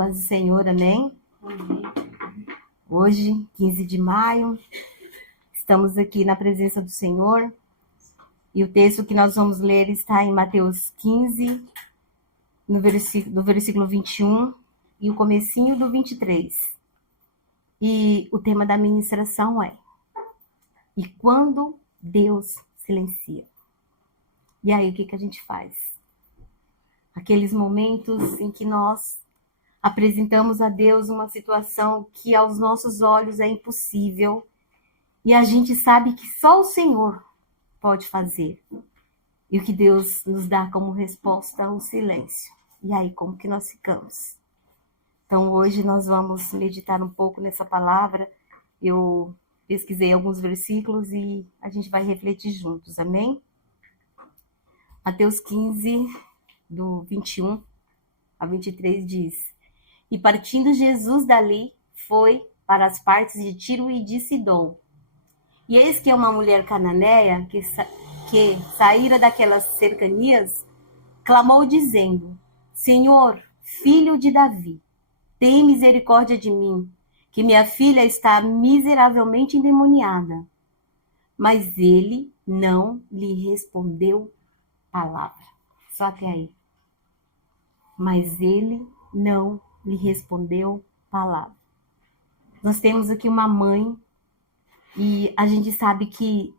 paz do Senhor, amém? Hoje, 15 de maio, estamos aqui na presença do Senhor e o texto que nós vamos ler está em Mateus 15, do versículo 21 e o comecinho do 23. E o tema da ministração é: e quando Deus silencia? E aí, o que a gente faz? Aqueles momentos em que nós apresentamos a Deus uma situação que aos nossos olhos é impossível e a gente sabe que só o Senhor pode fazer. E o que Deus nos dá como resposta é o silêncio. E aí, como que nós ficamos? Então, hoje nós vamos meditar um pouco nessa palavra. Eu pesquisei alguns versículos e a gente vai refletir juntos, amém? Mateus 15, do 21 a 23 diz: E partindo Jesus dali, foi para as partes de Tiro e de Sidom. E eis que uma mulher cananeia, que saíra daquelas cercanias, clamou dizendo: Senhor, filho de Davi, tem misericórdia de mim, que minha filha está miseravelmente endemoniada. Mas ele não lhe respondeu palavra. Só até aí. Mas ele não lhe respondeu palavra. Nós temos aqui uma mãe e a gente sabe que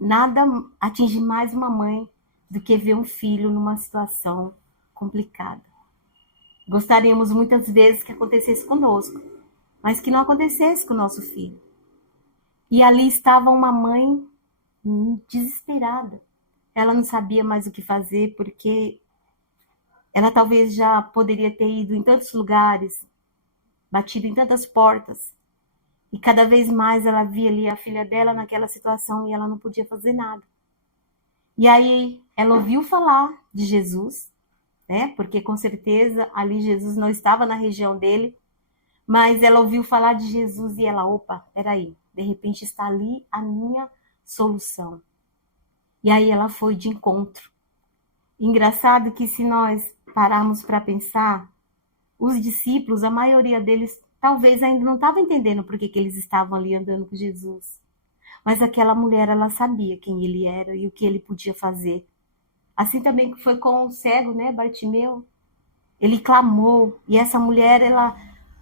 nada atinge mais uma mãe do que ver um filho numa situação complicada. Gostaríamos muitas vezes que acontecesse conosco, mas que não acontecesse com o nosso filho. E ali estava uma mãe desesperada. Ela não sabia mais o que fazer, porque ela talvez já poderia ter ido em tantos lugares, batido em tantas portas, e cada vez mais ela via ali a filha dela naquela situação e ela não podia fazer nada. E aí ela ouviu falar de Jesus, né? Porque com certeza ali Jesus não estava na região dele, mas ela ouviu falar de Jesus e ela, opa, peraí, de repente está ali a minha solução. E aí ela foi de encontro. Engraçado que se nós pararmos para pensar, os discípulos, a maioria deles, talvez ainda não estava entendendo por que eles estavam ali andando com Jesus. Mas aquela mulher, ela sabia quem ele era e o que ele podia fazer. Assim também foi com o cego, né, Bartimeu. Ele clamou, e essa mulher, ela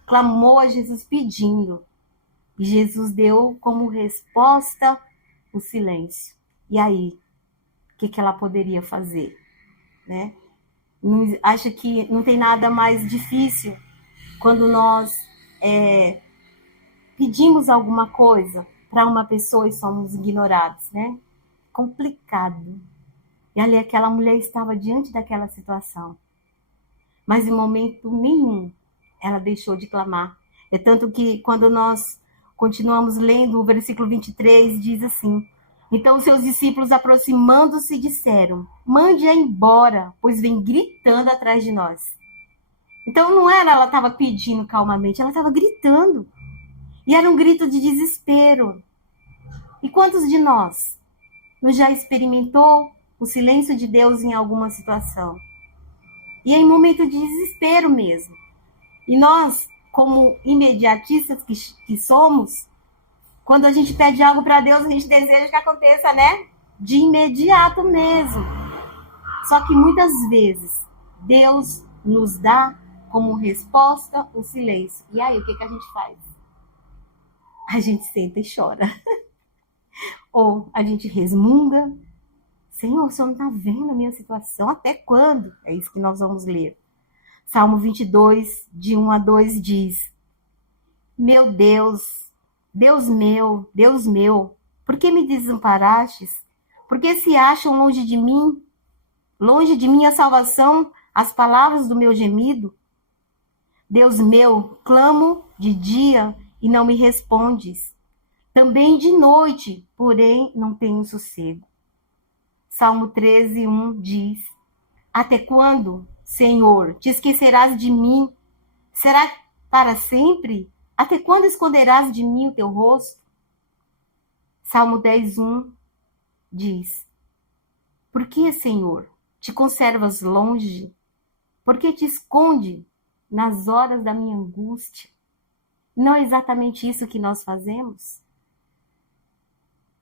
clamou a Jesus pedindo. E Jesus deu como resposta o silêncio. E aí, o que ela poderia fazer, né? Acho que não tem nada mais difícil quando nós pedimos alguma coisa para uma pessoa e somos ignorados, né? Complicado. E ali aquela mulher estava diante daquela situação. Mas em momento nenhum ela deixou de clamar. É tanto que quando nós continuamos lendo o versículo 23, diz assim: Então os seus discípulos, aproximando-se, disseram: Mande-a embora, pois vem gritando atrás de nós. Então não era ela estava pedindo calmamente, ela estava gritando. E era um grito de desespero. E quantos de nós já experimentou o silêncio de Deus em alguma situação? E é em momento de desespero mesmo. E nós, como imediatistas que somos, quando a gente pede algo para Deus, a gente deseja que aconteça, né? De imediato mesmo. Só que muitas vezes, Deus nos dá como resposta o silêncio. E aí, o que a gente faz? A gente senta e chora. Ou a gente resmunga. Senhor, o Senhor não está vendo a minha situação? Até quando? É isso que nós vamos ler. Salmo 22, de 1 a 2 diz: Meu Deus, Deus meu, por que me desamparastes? Por que se acham longe de mim a salvação, as palavras do meu gemido? Deus meu, clamo de dia e não me respondes. Também de noite, porém não tenho sossego. Salmo 13, 1 diz: Até quando, Senhor, te esquecerás de mim? Será para sempre? Até quando esconderás de mim o teu rosto? Salmo 10, 1 diz: Por que, Senhor, te conservas longe? Por que te esconde nas horas da minha angústia. Não é exatamente isso que nós fazemos?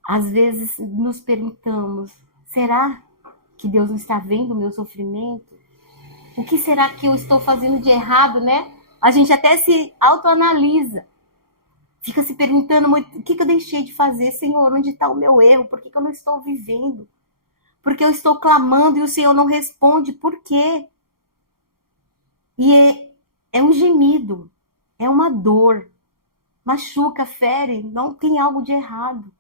Às vezes nos perguntamos, será que Deus não está vendo o meu sofrimento? O que será que eu estou fazendo de errado, né? A gente até se autoanalisa. Fica se perguntando muito, o que eu deixei de fazer, Senhor? Onde está o meu erro? Por que eu não estou vivendo? Porque eu estou clamando e o Senhor não responde. Por quê? E é um gemido, é uma dor. Machuca, fere, não tem algo de errado.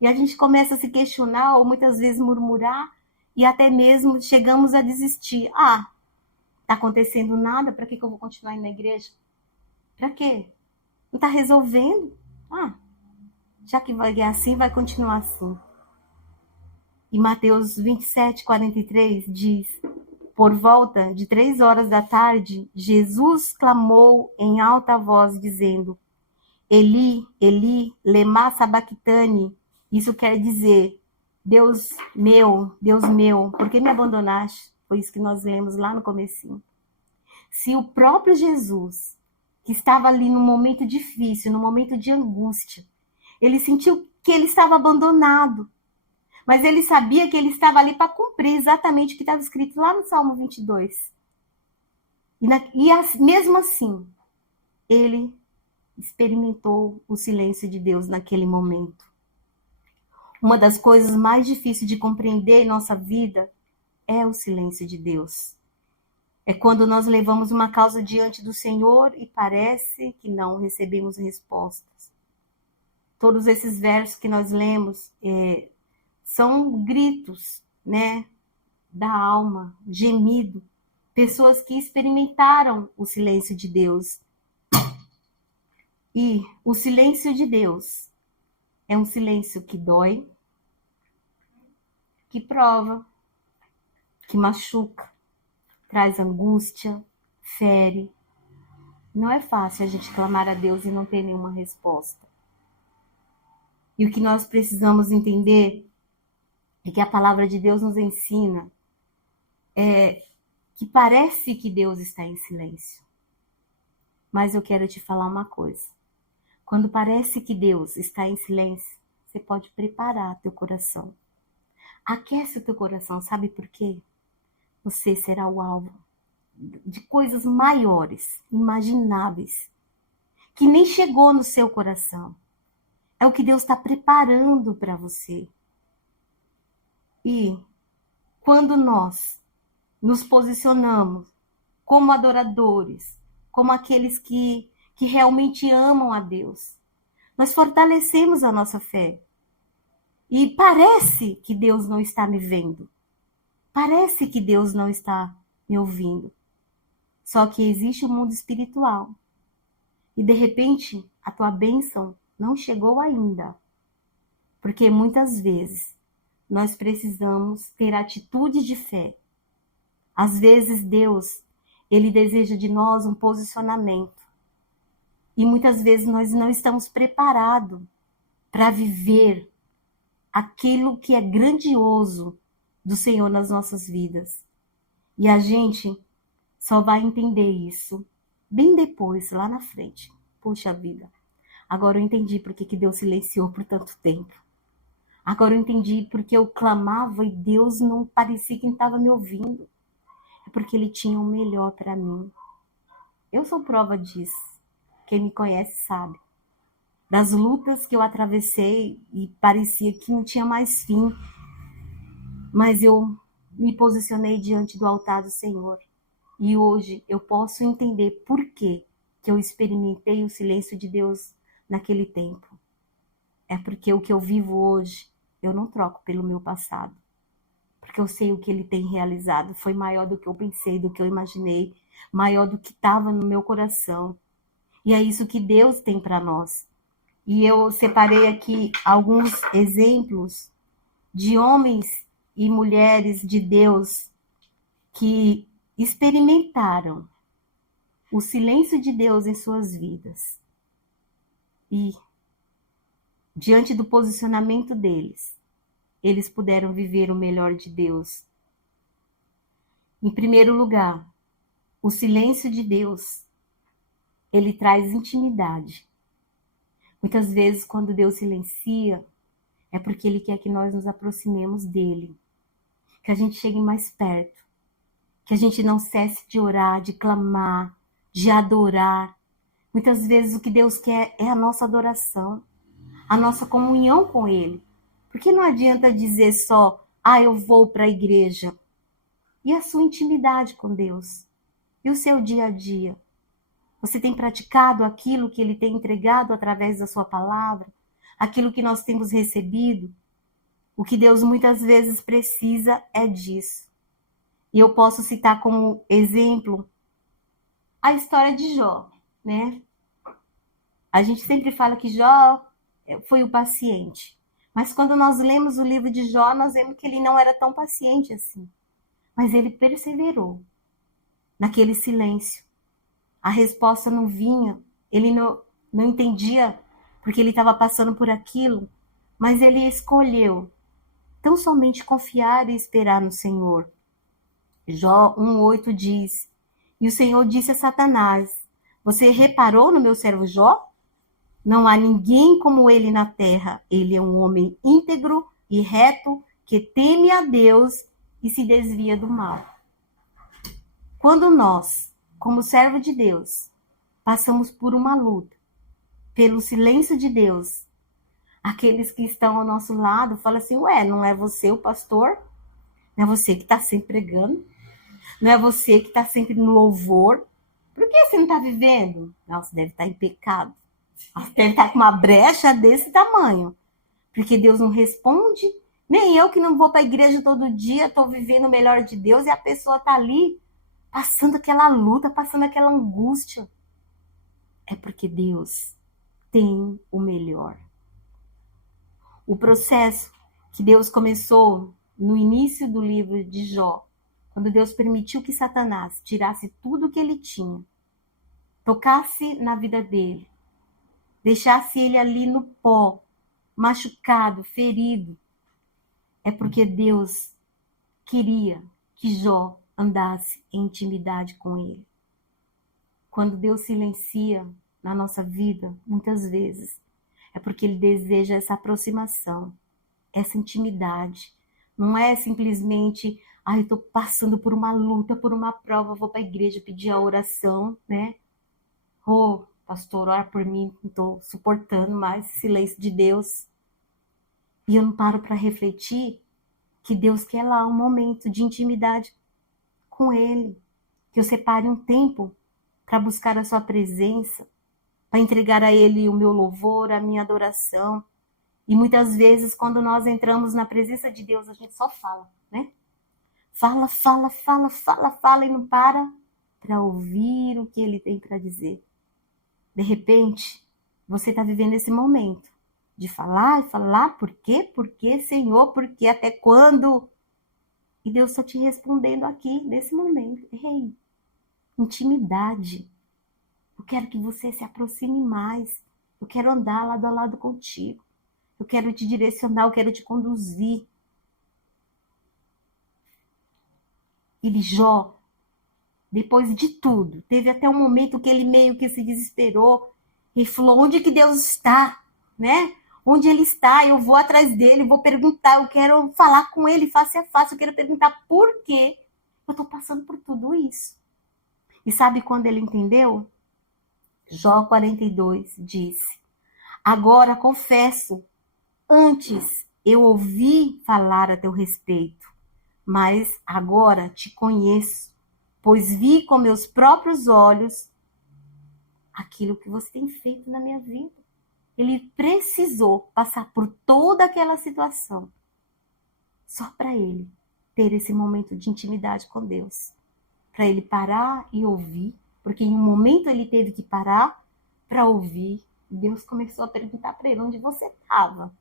E a gente começa a se questionar ou muitas vezes murmurar e até mesmo chegamos a desistir. Ah, tá acontecendo nada, para que eu vou continuar indo na igreja? Para quê? Não tá resolvendo? Ah, já que vai assim, vai continuar assim. E Mateus 27:43 diz: por volta de 3 horas da tarde, Jesus clamou em alta voz, dizendo: Eli, Eli, lema sabachthani. Isso quer dizer, Deus meu, por que me abandonaste? Foi isso que nós lemos lá no comecinho. Se o próprio Jesus, que estava ali num momento difícil, num momento de angústia, ele sentiu que ele estava abandonado, mas ele sabia que ele estava ali para cumprir exatamente o que estava escrito lá no Salmo 22. Mesmo assim, ele experimentou o silêncio de Deus naquele momento. Uma das coisas mais difíceis de compreender em nossa vida é o silêncio de Deus. É quando nós levamos uma causa diante do Senhor e parece que não recebemos respostas. Todos esses versos que nós lemos são gritos, né, da alma, gemido. Pessoas que experimentaram o silêncio de Deus. E o silêncio de Deus é um silêncio que dói, que prova, que machuca, traz angústia, fere. Não é fácil a gente clamar a Deus e não ter nenhuma resposta. E o que nós precisamos entender é que a palavra de Deus nos ensina que parece que Deus está em silêncio. Mas eu quero te falar uma coisa. Quando parece que Deus está em silêncio, você pode preparar teu coração. Aquece o teu coração, sabe por quê? Você será o alvo de coisas maiores, imagináveis, que nem chegou no seu coração. É o que Deus está preparando para você. E quando nós nos posicionamos como adoradores, como aqueles que realmente amam a Deus, nós fortalecemos a nossa fé. E parece que Deus não está me vendo. Parece que Deus não está me ouvindo. Só que existe o mundo espiritual. E de repente, a tua bênção não chegou ainda. Porque muitas vezes nós precisamos ter atitude de fé. Às vezes Deus, ele deseja de nós um posicionamento. E muitas vezes nós não estamos preparados para viver aquilo que é grandioso do Senhor nas nossas vidas. E a gente só vai entender isso bem depois, lá na frente. Puxa vida, agora eu entendi por que Deus silenciou por tanto tempo. Agora eu entendi porque eu clamava e Deus não parecia que estava me ouvindo. É porque Ele tinha o melhor para mim. Eu sou prova disso. Quem me conhece sabe. Das lutas que eu atravessei e parecia que não tinha mais fim. Mas eu me posicionei diante do altar do Senhor. E hoje eu posso entender por que eu experimentei o silêncio de Deus naquele tempo. É porque o que eu vivo hoje, eu não troco pelo meu passado. Porque eu sei o que Ele tem realizado. Foi maior do que eu pensei, do que eu imaginei. Maior do que estava no meu coração. E é isso que Deus tem para nós. E eu separei aqui alguns exemplos de homens e mulheres de Deus que experimentaram o silêncio de Deus em suas vidas. E, diante do posicionamento deles, eles puderam viver o melhor de Deus. Em primeiro lugar, o silêncio de Deus ele traz intimidade. Muitas vezes, quando Deus silencia, é porque Ele quer que nós nos aproximemos dEle, que a gente chegue mais perto, que a gente não cesse de orar, de clamar, de adorar. Muitas vezes o que Deus quer é a nossa adoração, a nossa comunhão com Ele. Porque não adianta dizer só, eu vou para a igreja. E a sua intimidade com Deus? E o seu dia a dia? Você tem praticado aquilo que Ele tem entregado através da sua palavra? Aquilo que nós temos recebido? O que Deus muitas vezes precisa é disso. E eu posso citar como exemplo a história de Jó, né? A gente sempre fala que Jó foi o paciente. Mas quando nós lemos o livro de Jó, nós vemos que ele não era tão paciente assim. Mas ele perseverou naquele silêncio. A resposta não vinha, ele não entendia porque ele estava passando por aquilo, mas ele escolheu tão somente confiar e esperar no Senhor. Jó 1:8 diz, e o Senhor disse a Satanás, você reparou no meu servo Jó? Não há ninguém como ele na terra. Ele é um homem íntegro e reto, que teme a Deus e se desvia do mal. Quando nós, como servo de Deus, passamos por uma luta, pelo silêncio de Deus, aqueles que estão ao nosso lado falam assim, não é você o pastor? Não é você que está sempre pregando? Não é você que está sempre no louvor? Por que você não está vivendo? Não, você deve estar em pecado. Você deve estar com uma brecha desse tamanho. Porque Deus não responde. Nem eu que não vou para a igreja todo dia, estou vivendo o melhor de Deus e a pessoa está ali passando aquela luta, passando aquela angústia. É porque Deus tem o melhor. O processo que Deus começou no início do livro de Jó, quando Deus permitiu que Satanás tirasse tudo que ele tinha, tocasse na vida dele, deixasse ele ali no pó, machucado, ferido, é porque Deus queria que Jó andasse em intimidade com ele. Quando Deus silencia na nossa vida, muitas vezes, é porque Ele deseja essa aproximação, essa intimidade. Não é simplesmente, eu estou passando por uma luta, por uma prova, vou para a igreja pedir a oração, né? Pastor, ora por mim, não estou suportando mais esse silêncio de Deus. E eu não paro para refletir que Deus quer lá um momento de intimidade com Ele. Que eu separe um tempo para buscar a sua presença, para entregar a Ele o meu louvor, a minha adoração. E muitas vezes, quando nós entramos na presença de Deus, a gente só fala, né? Fala e não para ouvir o que Ele tem para dizer. De repente, você está vivendo esse momento de falar e falar, por quê? Por quê, Senhor? Por quê? Até quando? E Deus está te respondendo aqui, nesse momento. Ei, intimidade. Eu quero que você se aproxime mais. Eu quero andar lado a lado contigo. Eu quero te direcionar, eu quero te conduzir. E Jó, depois de tudo, teve até um momento que ele meio que se desesperou e falou, onde que Deus está? Né? Onde ele está? Eu vou atrás dele, vou perguntar, eu quero falar com ele face a face, eu quero perguntar por que eu estou passando por tudo isso. E sabe quando ele entendeu? Jó 42 disse, agora confesso, antes eu ouvi falar a teu respeito, mas agora te conheço, pois vi com meus próprios olhos aquilo que você tem feito na minha vida. Ele precisou passar por toda aquela situação só para ele ter esse momento de intimidade com Deus. Para ele parar e ouvir, porque em um momento ele teve que parar para ouvir. Deus começou a perguntar para ele onde você estava.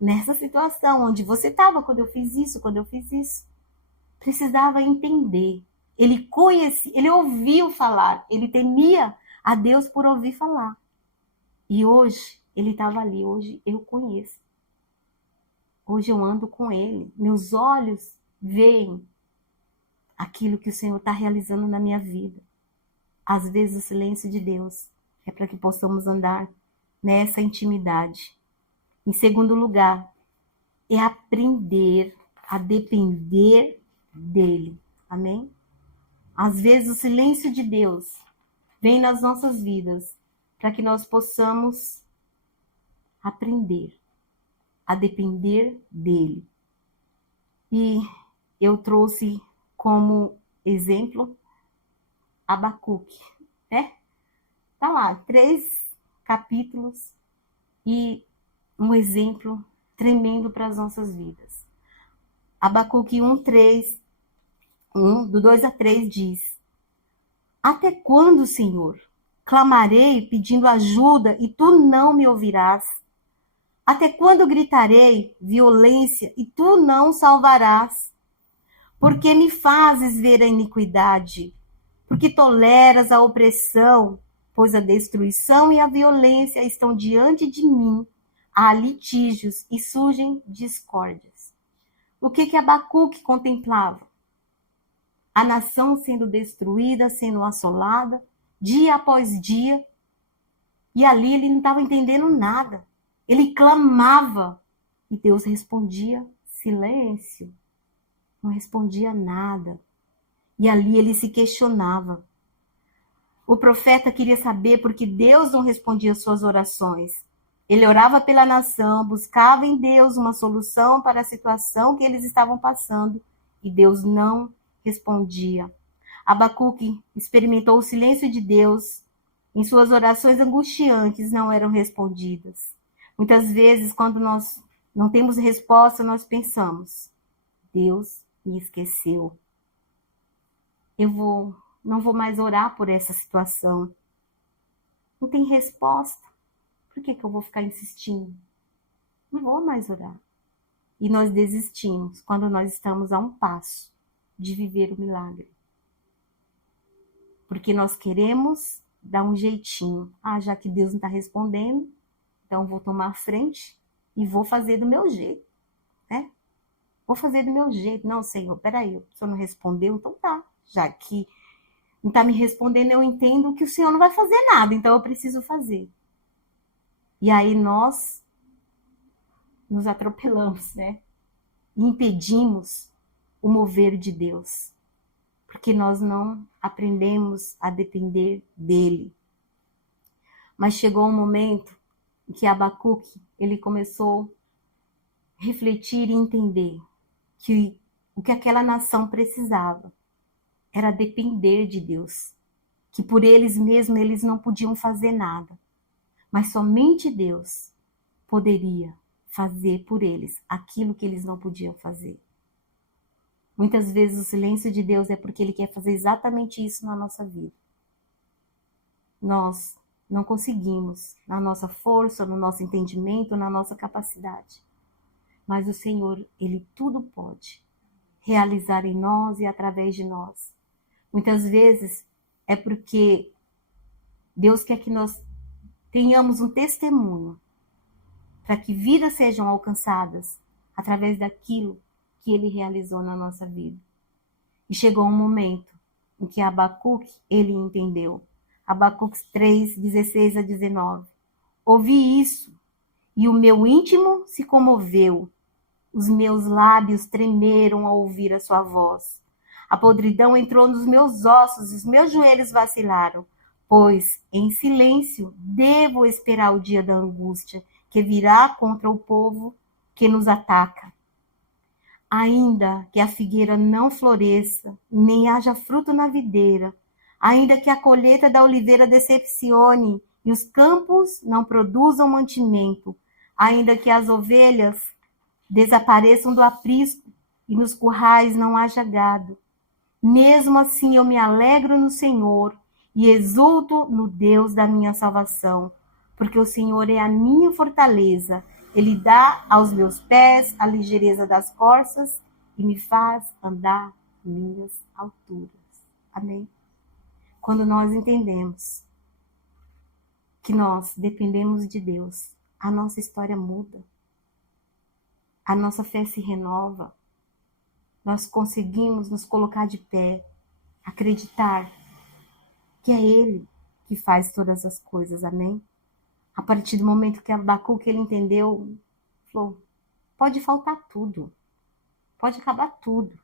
Nessa situação, onde você estava quando eu fiz isso, quando eu fiz isso. Precisava entender. Ele conhecia, ele ouviu falar, ele temia a Deus por ouvir falar. E hoje, ele estava ali, hoje eu conheço. Hoje eu ando com ele. Meus olhos veem aquilo que o Senhor está realizando na minha vida. Às vezes o silêncio de Deus é para que possamos andar nessa intimidade. Em segundo lugar, é aprender a depender dele. Amém? Às vezes o silêncio de Deus vem nas nossas vidas para que nós possamos aprender a depender dele. E eu trouxe como exemplo Abacuque, né? Tá lá, 3 capítulos e um exemplo tremendo para as nossas vidas. Abacuque 1:3, do 2 a 3 diz: Até quando, Senhor? Clamarei pedindo ajuda e tu não me ouvirás. Até quando gritarei violência e tu não salvarás? Porque me fazes ver a iniquidade? Porque toleras a opressão? Pois a destruição e a violência estão diante de mim. Há litígios e surgem discórdias. O que Abacuque contemplava? A nação sendo destruída, sendo assolada, dia após dia. E ali ele não estava entendendo nada. Ele clamava e Deus respondia silêncio. Não respondia nada. E ali ele se questionava. O profeta queria saber por que Deus não respondia suas orações. Ele orava pela nação, buscava em Deus uma solução para a situação que eles estavam passando, e Deus não respondia. Abacuque experimentou o silêncio de Deus. Em suas orações angustiantes não eram respondidas. Muitas vezes, quando nós não temos resposta, nós pensamos: Deus me esqueceu. Não vou mais orar por essa situação. Não tem resposta. Por que eu vou ficar insistindo? Não vou mais orar. E nós desistimos quando nós estamos a um passo de viver o milagre. Porque nós queremos dar um jeitinho. Já que Deus não está respondendo, então vou tomar a frente e vou fazer do meu jeito. Né? Vou fazer do meu jeito. Não, Senhor, peraí, o Senhor não respondeu, então tá. Já que não está me respondendo, eu entendo que o Senhor não vai fazer nada, então eu preciso fazer. E aí nós nos atropelamos, né? E impedimos o mover de Deus. Porque nós não aprendemos a depender dele. Mas chegou um momento em que Abacuque, ele começou a refletir e entender que o que aquela nação precisava era depender de Deus. Que por eles mesmos eles não podiam fazer nada. Mas somente Deus poderia fazer por eles aquilo que eles não podiam fazer. Muitas vezes o silêncio de Deus é porque Ele quer fazer exatamente isso na nossa vida. Nós não conseguimos, na nossa força, no nosso entendimento, na nossa capacidade. Mas o Senhor, Ele tudo pode realizar em nós e através de nós. Muitas vezes é porque Deus quer que nós tenhamos um testemunho para que vidas sejam alcançadas através daquilo que Ele realizou na nossa vida. E chegou um momento em que Abacuque, ele entendeu. Abacuque 3, 16 a 19. Ouvi isso e o meu íntimo se comoveu. Os meus lábios tremeram ao ouvir a sua voz. A podridão entrou nos meus ossos e os meus joelhos vacilaram. Pois, em silêncio, devo esperar o dia da angústia que virá contra o povo que nos ataca. Ainda que a figueira não floresça, nem haja fruto na videira, ainda que a colheita da oliveira decepcione e os campos não produzam mantimento, ainda que as ovelhas desapareçam do aprisco e nos currais não haja gado, mesmo assim eu me alegro no Senhor e exulto no Deus da minha salvação, porque o Senhor é a minha fortaleza. Ele dá aos meus pés a ligeireza das corças e me faz andar minhas alturas. Amém? Quando nós entendemos que nós dependemos de Deus, a nossa história muda. A nossa fé se renova. Nós conseguimos nos colocar de pé, acreditar que é Ele, que faz todas as coisas, amém? A partir do momento que Abacuque ele entendeu, falou, pode faltar tudo, pode acabar tudo,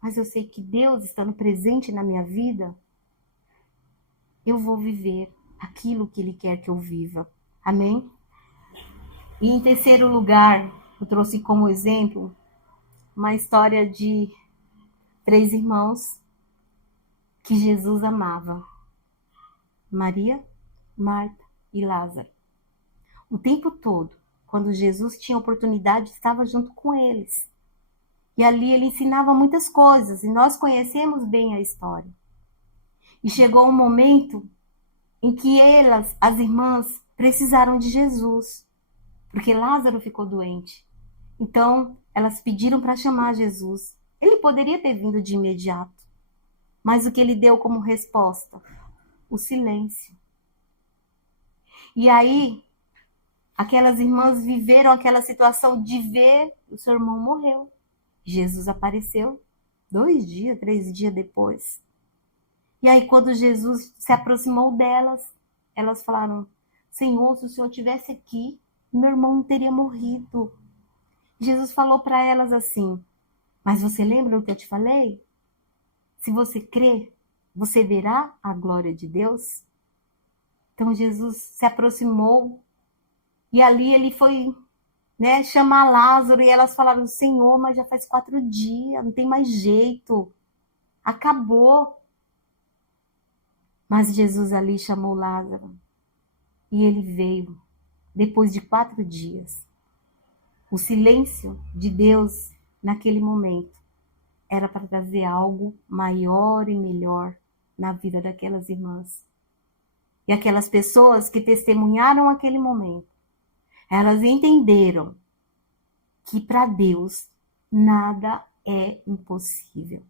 mas eu sei que Deus estando presente na minha vida, eu vou viver aquilo que Ele quer que eu viva, amém? E em terceiro lugar, eu trouxe como exemplo uma história de 3 irmãos que Jesus amava, Maria, Marta e Lázaro. O tempo todo, quando Jesus tinha oportunidade, estava junto com eles. E ali ele ensinava muitas coisas, e nós conhecemos bem a história. E chegou um momento em que elas, as irmãs, precisaram de Jesus, porque Lázaro ficou doente. Então, elas pediram para chamar Jesus. Ele poderia ter vindo de imediato, mas o que ele deu como resposta? O silêncio. E aí, aquelas irmãs viveram aquela situação de ver o seu irmão morreu. Jesus apareceu 2 dias, 3 dias depois. E aí, quando Jesus se aproximou delas, elas falaram, Senhor, se o Senhor estivesse aqui, meu irmão não teria morrido. Jesus falou para elas assim, mas você lembra o que eu te falei? Se você crer, você verá a glória de Deus? Então, Jesus se aproximou e ali ele foi, chamar Lázaro e elas falaram, Senhor, mas já faz 4 dias, não tem mais jeito, acabou. Mas Jesus ali chamou Lázaro e ele veio depois de 4 dias. O silêncio de Deus naquele momento era para trazer algo maior e melhor na vida daquelas irmãs. E aquelas pessoas que testemunharam aquele momento, elas entenderam que para Deus nada é impossível.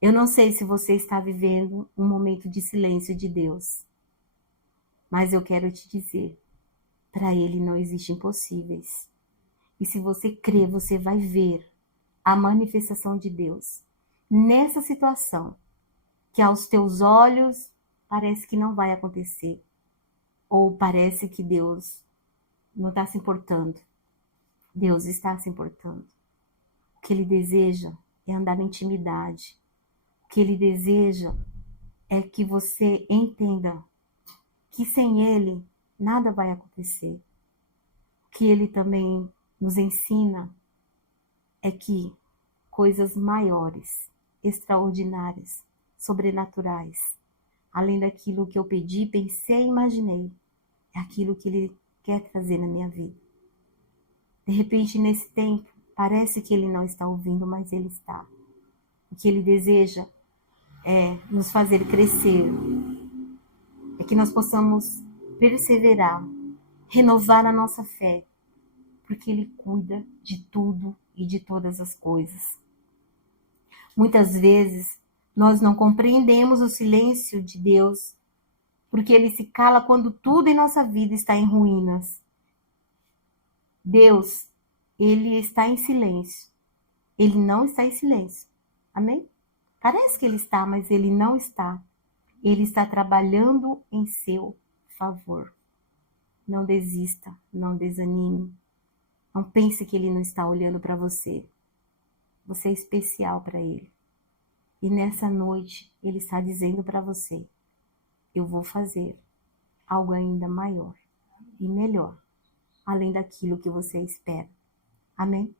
Eu não sei se você está vivendo um momento de silêncio de Deus, mas eu quero te dizer, para Ele não existe impossíveis. E se você crer, você vai ver a manifestação de Deus nessa situação que aos teus olhos parece que não vai acontecer, ou parece que Deus não está se importando. Deus está se importando. O que Ele deseja é andar na intimidade. O que Ele deseja é que você entenda que sem Ele nada vai acontecer. O que Ele também nos ensina é que coisas maiores, extraordinárias, sobrenaturais, além daquilo que eu pedi, pensei e imaginei, é aquilo que Ele quer trazer na minha vida. De repente, nesse tempo, parece que Ele não está ouvindo, mas Ele está. O que Ele deseja é nos fazer crescer, é que nós possamos perseverar, renovar a nossa fé, porque Ele cuida de tudo e de todas as coisas. Muitas vezes, nós não compreendemos o silêncio de Deus, porque Ele se cala quando tudo em nossa vida está em ruínas. Deus, Ele está em silêncio. Ele não está em silêncio. Amém? Parece que Ele está, mas Ele não está. Ele está trabalhando em seu favor. Não desista, não desanime. Não pense que Ele não está olhando para você. Você é especial para Ele. E nessa noite, Ele está dizendo para você, eu vou fazer algo ainda maior e melhor, além daquilo que você espera. Amém?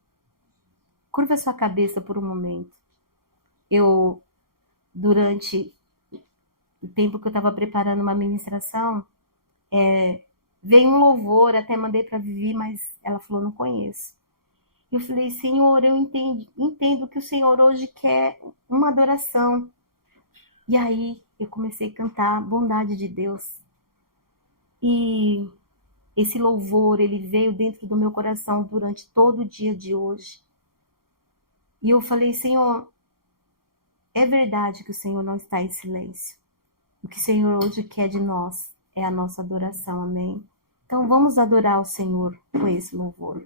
Curva sua cabeça por um momento. Durante o tempo que eu estava preparando uma ministração, veio um louvor, até mandei para Vivi, mas ela falou, não conheço. Eu falei, Senhor, eu entendo que o Senhor hoje quer uma adoração. E aí eu comecei a cantar a bondade de Deus. E esse louvor, ele veio dentro do meu coração durante todo o dia de hoje. E eu falei, Senhor, é verdade que o Senhor não está em silêncio. O que o Senhor hoje quer de nós é a nossa adoração, amém? Então vamos adorar o Senhor com esse louvor.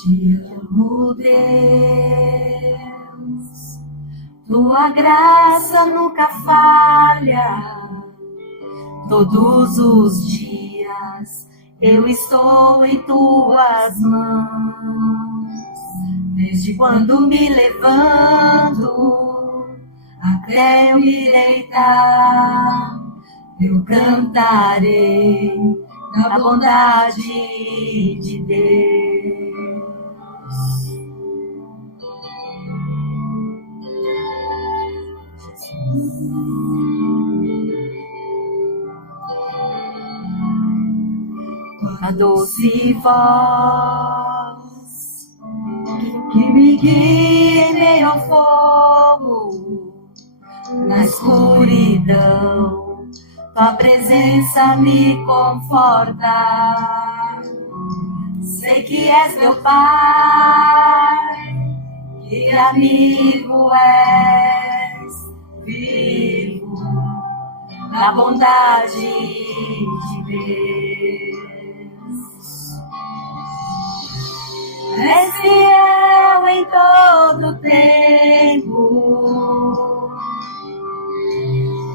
Te amo, Deus, tua graça nunca falha. Todos os dias eu estou em tuas mãos. Desde quando me levanto até eu me deitar, eu cantarei da bondade de Deus. A doce voz que me guia em meio ao fogo, na escuridão, tua presença me conforta. Sei que és meu Pai, que amigo és, vivo na bondade de Deus. És fiel em todo tempo.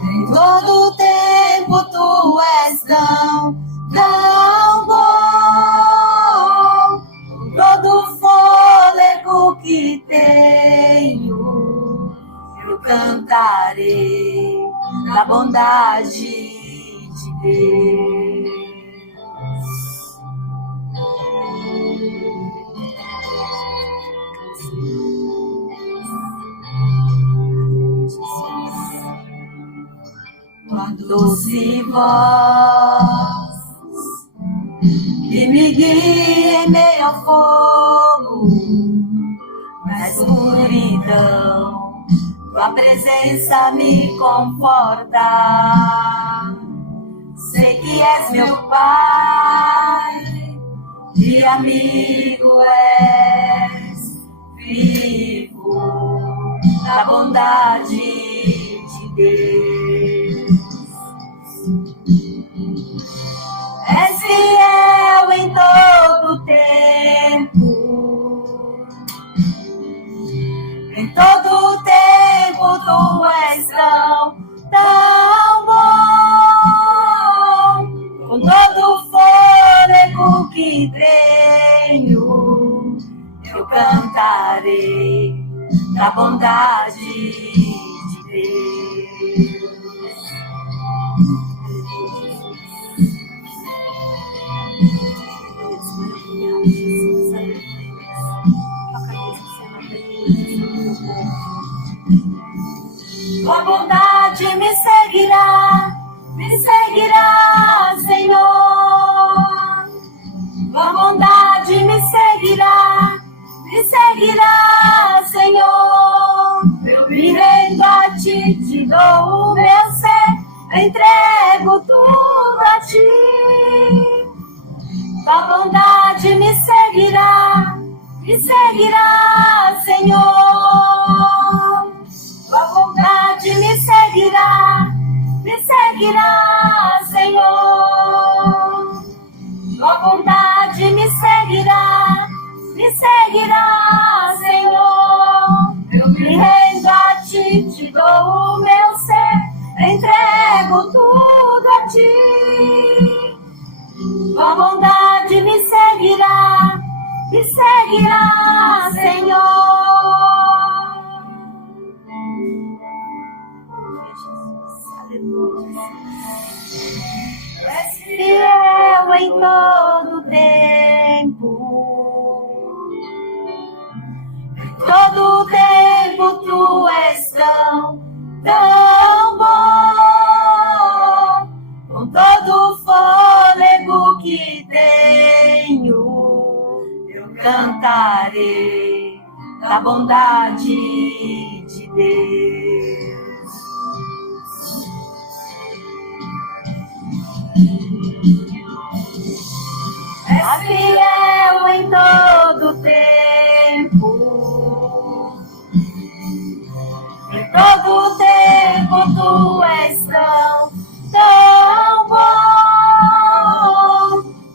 Em todo tempo tu és tão bom. Com todo fôlego que tenho, eu cantarei da bondade de Deus. Tua doce voz que me guia em meio ao fogo, na escuridão, tua presença me conforta. Sei que és meu Pai, que amigo és, vivo na bondade de Deus. És fiel em todo tempo. Em todo tempo tu és tão bom. Com todo o fôlego que tenho, eu cantarei da bondade de Deus. Tua bondade me seguirá, Senhor. Tua bondade me seguirá, Senhor. Eu me rendo a ti, te dou o meu ser, entrego tudo a ti. Tua bondade me seguirá, Senhor. Tua bondade me seguirá, Senhor. Tua bondade me seguirá, Senhor. Eu me rendo a ti, te dou o meu ser, entrego tudo a ti. Tua bondade me seguirá, Senhor. És fiel em todo tempo. Em todo tempo tu és tão bom. Com todo o fôlego que tenho, eu cantarei da bondade de Deus. És fiel em todo tempo. Em todo tempo tu és tão bom.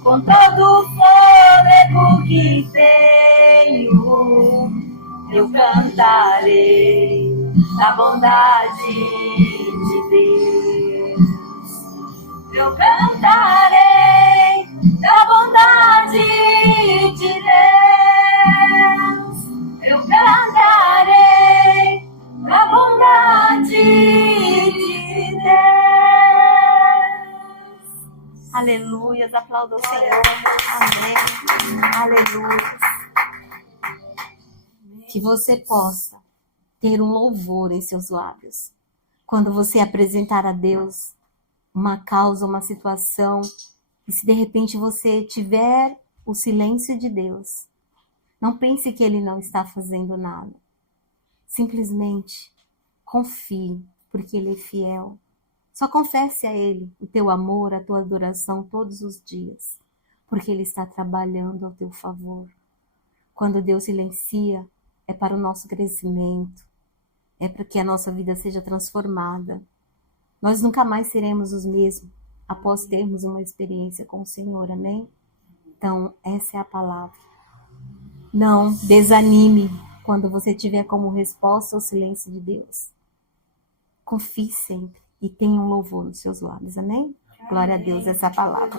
Com todo o fôlego que tenho, eu cantarei da bondade de Deus. Eu cantarei da bondade de Deus. Eu cantarei da bondade de Deus. Aleluias, aplauda o Senhor. Amém. Aleluia. Que você possa ter um louvor em seus lábios. Quando você apresentar a Deus uma causa, uma situação, e se de repente você tiver o silêncio de Deus, não pense que Ele não está fazendo nada. Simplesmente confie, porque Ele é fiel. Só confesse a Ele o teu amor, a tua adoração todos os dias, porque Ele está trabalhando ao teu favor. Quando Deus silencia, é para o nosso crescimento, é para que a nossa vida seja transformada. Nós nunca mais seremos os mesmos após termos uma experiência com o Senhor, amém? Então, essa é a palavra. Não desanime quando você tiver como resposta o silêncio de Deus. Confie sempre e tenha um louvor nos seus lábios, amém? Glória a Deus, essa é a palavra.